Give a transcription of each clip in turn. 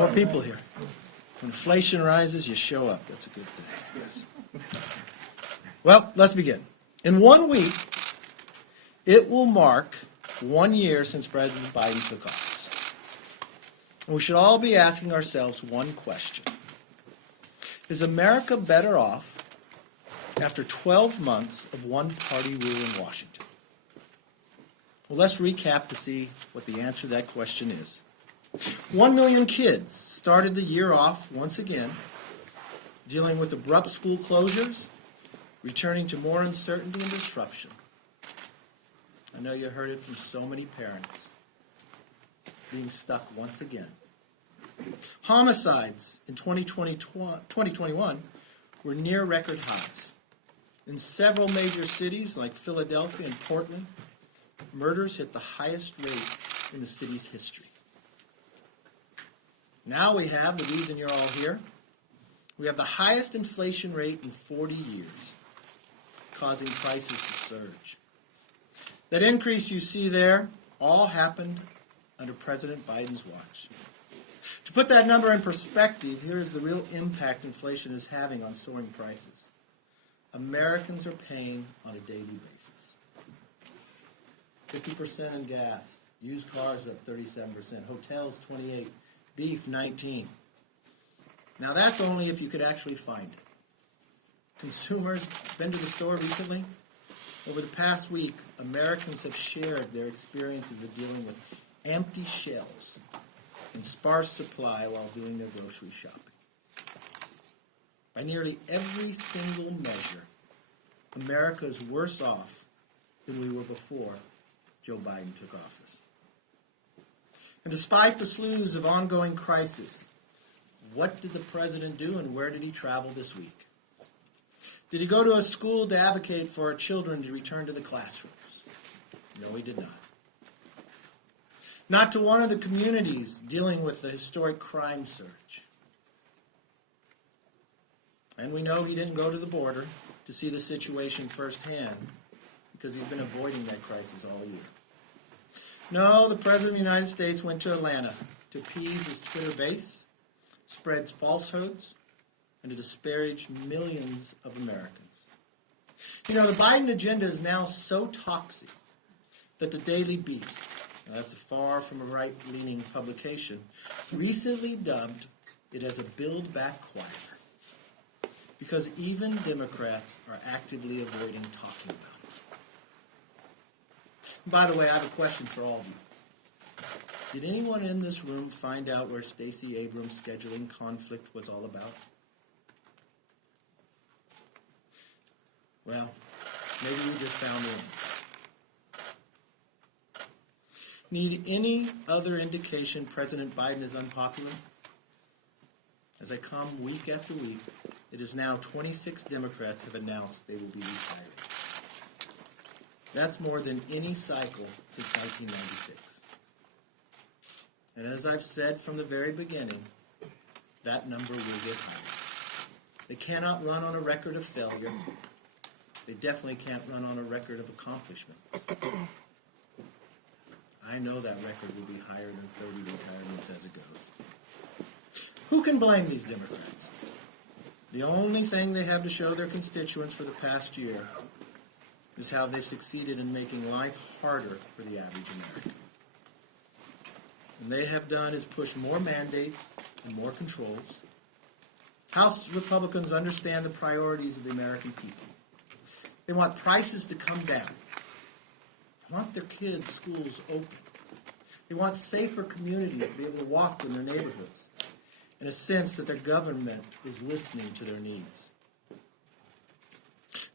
More people here. When inflation rises, you show up. That's a good thing. Yes. Well, let's begin. In 1 week, it will mark 1 year since President Biden took office. And we should all be asking ourselves one question. Is America better off after 12 months of one-party rule in Washington? Well, let's recap to see what the answer to that question is. 1 million kids started the year off once again, dealing with abrupt school closures, returning to more uncertainty and disruption. I know you heard it from so many parents, being stuck once again. Homicides in 2021 were near record highs. In several major cities like Philadelphia and Portland, murders hit the highest rate in the city's history. Now we have, the reason you're all here, we have the highest inflation rate in 40 years, causing prices to surge. That increase you see there all happened under President Biden's watch. To put that number in perspective, here is the real impact inflation is having on soaring prices. Americans are paying on a daily basis. 50% in gas, used cars up 37%, hotels 28%, beef 19%. Now that's only if you could actually find it. Consumers been to the store recently? Over the past week, Americans have shared their experiences of dealing with empty shelves and sparse supply while doing their grocery shopping. By nearly every single measure, America is worse off than we were before Joe Biden took office. And despite the slews of ongoing crisis, what did the president do and where did he travel this week? Did he go to a school to advocate for our children to return to the classrooms? No, he did not. Not to one of the communities dealing with the historic crime surge. And we know he didn't go to the border to see the situation firsthand because he's been avoiding that crisis all year. No, the President of the United States went to Atlanta to appease his Twitter base, spread falsehoods, and to disparage millions of Americans. You know, the Biden agenda is now so toxic that the Daily Beast, that's a far from a right-leaning publication, recently dubbed it as a Build Back Quieter, because even Democrats are actively avoiding talking about it. And by the way, I have a question for all of you. Did anyone in this room find out where Stacey Abrams' scheduling conflict was all about? Well, maybe you just found in. Need any other indication President Biden is unpopular? As I come week after week, it is now 26 Democrats have announced they will be retiring. That's more than any cycle since 1996. And as I've said from the very beginning, that number will get higher. They cannot run on a record of failure. They definitely can't run on a record of accomplishment. I know that record will be higher than 30 retirements as it goes. Who can blame these Democrats? The only thing they have to show their constituents for the past year is how they succeeded in making life harder for the average American. And they have done is push more mandates and more controls. House Republicans understand the priorities of the American people. They want prices to come down. They want their kids' schools open. They want safer communities to be able to walk in their neighborhoods and a sense that their government is listening to their needs.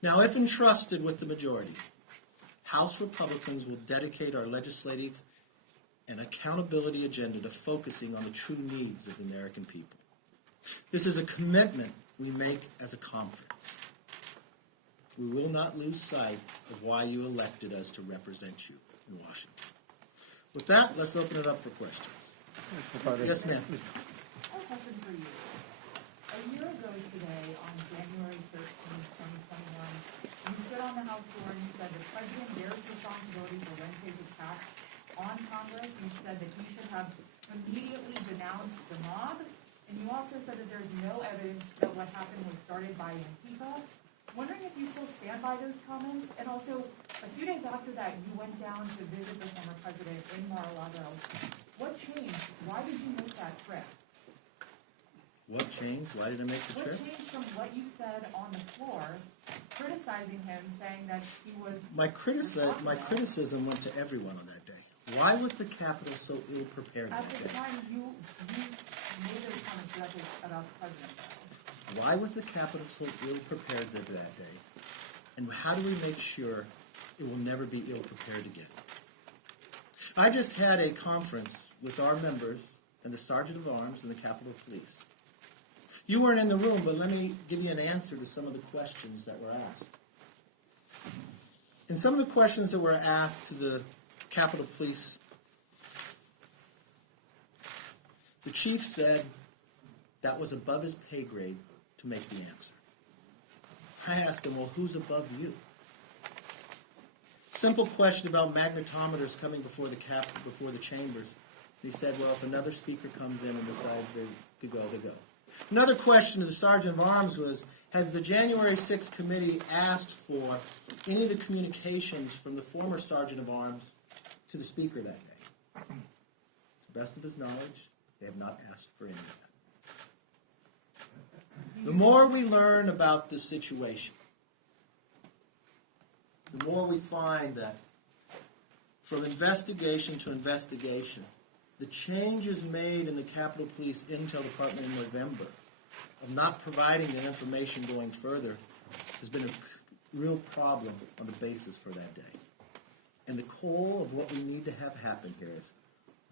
Now, if entrusted with the majority, House Republicans will dedicate our legislative and accountability agenda to focusing on the true needs of the American people. This is a commitment we make as a conference. We will not lose sight of why you elected us to represent you in Washington. With that, let's open it up for questions. Yes, ma'am. I have a question for you. A year ago today, on January 13th, 2021, you stood on the House floor and you said the president bears responsibility for rent his attack on Congress, and you said that he should have immediately denounced the mob, and you also said that there's no evidence that what happened was started by Antifa. Wondering if you still stand by those comments, and also, a few days after that, you went down to visit the former president in Mar-a-Lago. What changed? Why did you make that trip? What changed? Why did I make the trip? What changed from what you said on the floor, criticizing him, saying that he was... My criticism went to everyone on that day. Why was the Capitol so ill-prepared that day? At the time, you made those comments directly about the president. Why was the Capitol so ill-prepared that day? And how do we make sure it will never be ill-prepared again? I just had a conference with our members and the Sergeant of Arms and the Capitol Police. You weren't in the room, but let me give you an answer to some of the questions that were asked. And some of the questions that were asked to the Capitol Police, the chief said that was above his pay grade to make the answer. I asked him, well, who's above you? Simple question about magnetometers coming before the chambers. He said, well, if another speaker comes in and decides they go, they go. Another question to the Sergeant of Arms was, has the January 6th committee asked for any of the communications from the former Sergeant of Arms to the speaker that day? To the best of his knowledge, they have not asked for any of that. The more we learn about this situation, the more we find that from investigation to investigation, the changes made in the Capitol Police Intel Department in November of not providing the information going further has been a real problem on the basis for that day. And the core of what we need to have happen here is,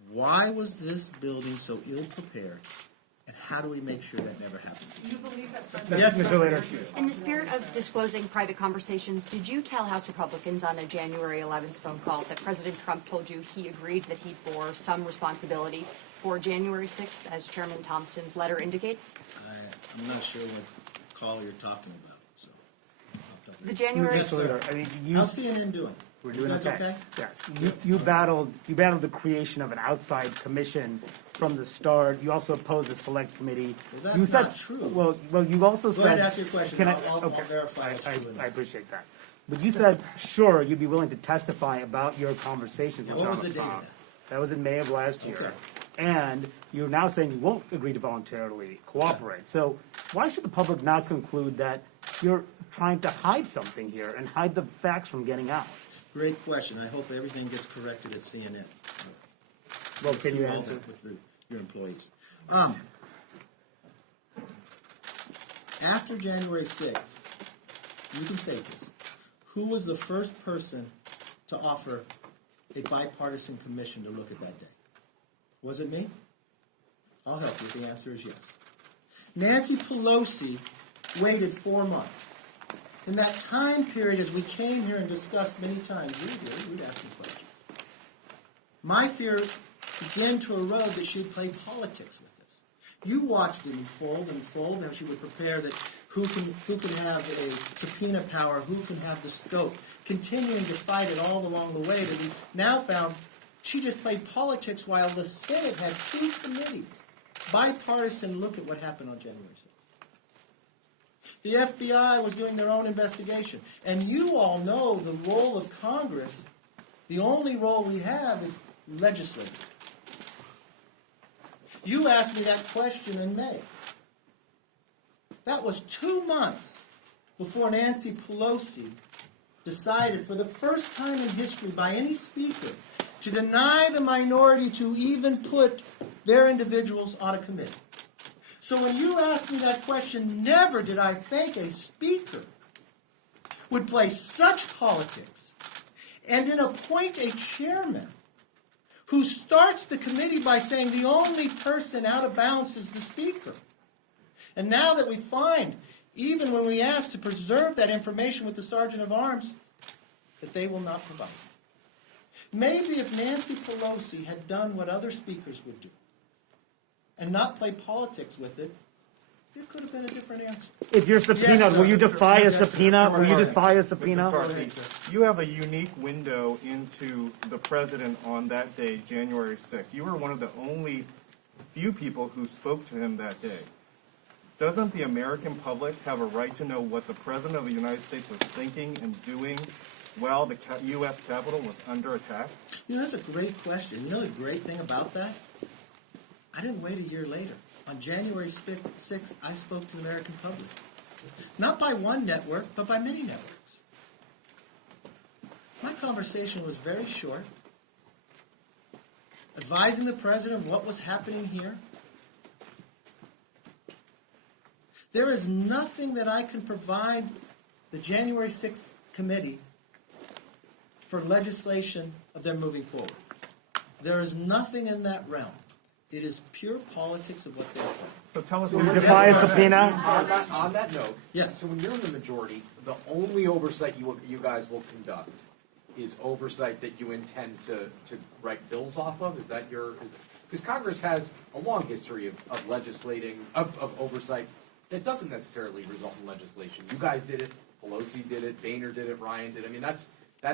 why was this building so ill-prepared, and how do we make sure that never happens again? Do you believe that... Yes, Mr. Leader. In the spirit of disclosing private conversations, did you tell House Republicans on a January 11th phone call that President Trump told you he agreed that he bore some responsibility for January 6th, as Chairman Thompson's letter indicates? I'm not sure what call you're talking about. So, The January... Mr. Leader, I mean, how's CNN doing? We're doing You guys okay. Yes, you battled the creation of an outside commission from the start. You also opposed the select committee. Well, you that's said, not true. Well, you also Go said. ahead, ask your question. Can I'll verify what's true or not. I appreciate that. But you said, sure, you'd be willing to testify about your conversations with What was Donald the date of Trump. that? That was in May of last year. Okay. And you're now saying you won't agree to voluntarily cooperate. So why should the public not conclude that you're trying to hide something here and hide the facts from getting out? Great question. I hope everything gets corrected at CNN. Well, can you Do all answer? that with your employees. After January 6th, you can state this. Who was the first person to offer a bipartisan commission to look at that day? Was it me? I'll help you. The answer is yes. Nancy Pelosi waited 4 months. In that time period, as we came here and discussed many times, we'd ask some questions. My fear began to erode that she'd played politics with this. You watched it unfold, and she would prepare that who can have a subpoena power, who can have the scope, continuing to fight it all along the way. That we now found she just played politics while the Senate had 2 committees, bipartisan, look at what happened on January 6th. The FBI was doing their own investigation. And you all know the role of Congress, the only role we have is legislative. You asked me that question in May. That was 2 months before Nancy Pelosi decided for the first time in history by any speaker to deny the minority to even put their individuals on a committee. So when you asked me that question, never did I think a speaker would play such politics and then appoint a chairman who starts the committee by saying the only person out of bounds is the speaker. And now that we find, even when we ask to preserve that information with the Sergeant of Arms, that they will not provide it. Maybe if Nancy Pelosi had done what other speakers would do, and not play politics with it, it could have been a different answer. If you're subpoenaed, Yes, sir. will you defy a Yes, sir. subpoena? Will you defy a Mr. subpoena? McCarthy, you have a unique window into the president on that day, January 6th. You were one of the only few people who spoke to him that day. Doesn't the American public have a right to know what the president of the United States was thinking and doing while the U.S. Capitol was under attack? You know, that's a great question. You know the great thing about that? I didn't wait a year later. On January 6th, I spoke to the American public. Not by one network, but by many networks. My conversation was very short, advising the president of what was happening here. There is nothing that I can provide the January 6th committee for legislation of them moving forward. There is nothing in that realm. It is pure politics of what they're saying. So tell us. Will you defy a subpoena? On that note, Yes. so when you're in the majority, the only oversight you guys will conduct is oversight that you intend to write bills off of? Is that your... Because Congress has a long history of legislating, of oversight that doesn't necessarily result in legislation. You guys did it, Pelosi did it, Boehner did it, Ryan did it. I mean,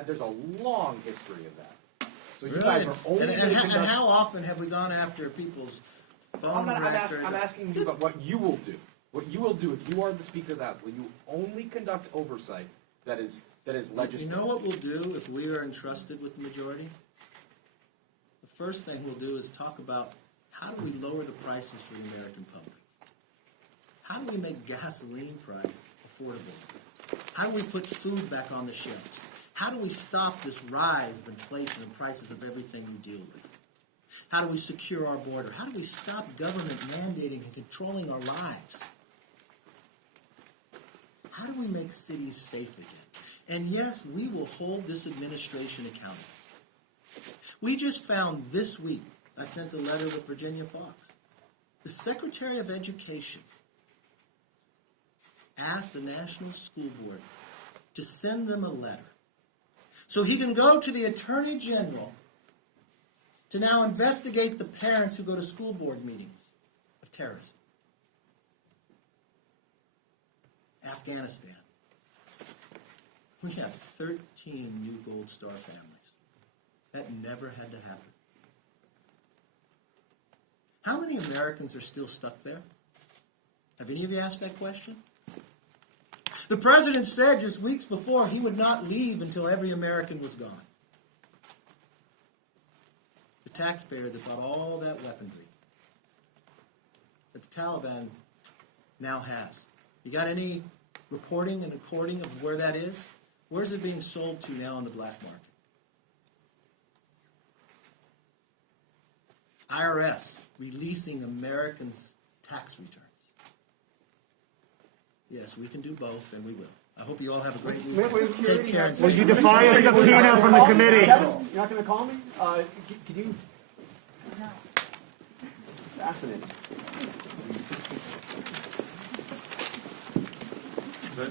there's a long history of that. So you guys are only and, going to and conduct... how often have we gone after people's phone I'm records? asking you about what you will do. What you will do if you are the Speaker of the House. Will you only conduct oversight that is legislative? You know what we'll do if we are entrusted with the majority? The first thing we'll do is talk about how do we lower the prices for the American public? How do we make gasoline price affordable? How do we put food back on the shelves? How do we stop this rise of inflation and prices of everything we deal with? How do we secure our border? How do we stop government mandating and controlling our lives? How do we make cities safe again? And yes, we will hold this administration accountable. We just found this week, I sent a letter with Virginia Fox. The Secretary of Education asked the National School Board to send them a letter so he can go to the Attorney General to now investigate the parents who go to school board meetings of terrorism. Afghanistan. We have 13 new Gold Star families. That never had to happen. How many Americans are still stuck there? Have any of you asked that question? The president said just weeks before he would not leave until every American was gone. The taxpayer that bought all that weaponry that the Taliban now has. You got any reporting and recording of where that is? Where's it being sold to now on the black market? IRS releasing Americans' tax returns. Yes, we can do both, and we will. I hope you all have a great week. Take care. Will you defy a subpoena from the committee? Kevin, you're not going to call me? Could you? Fascinating. But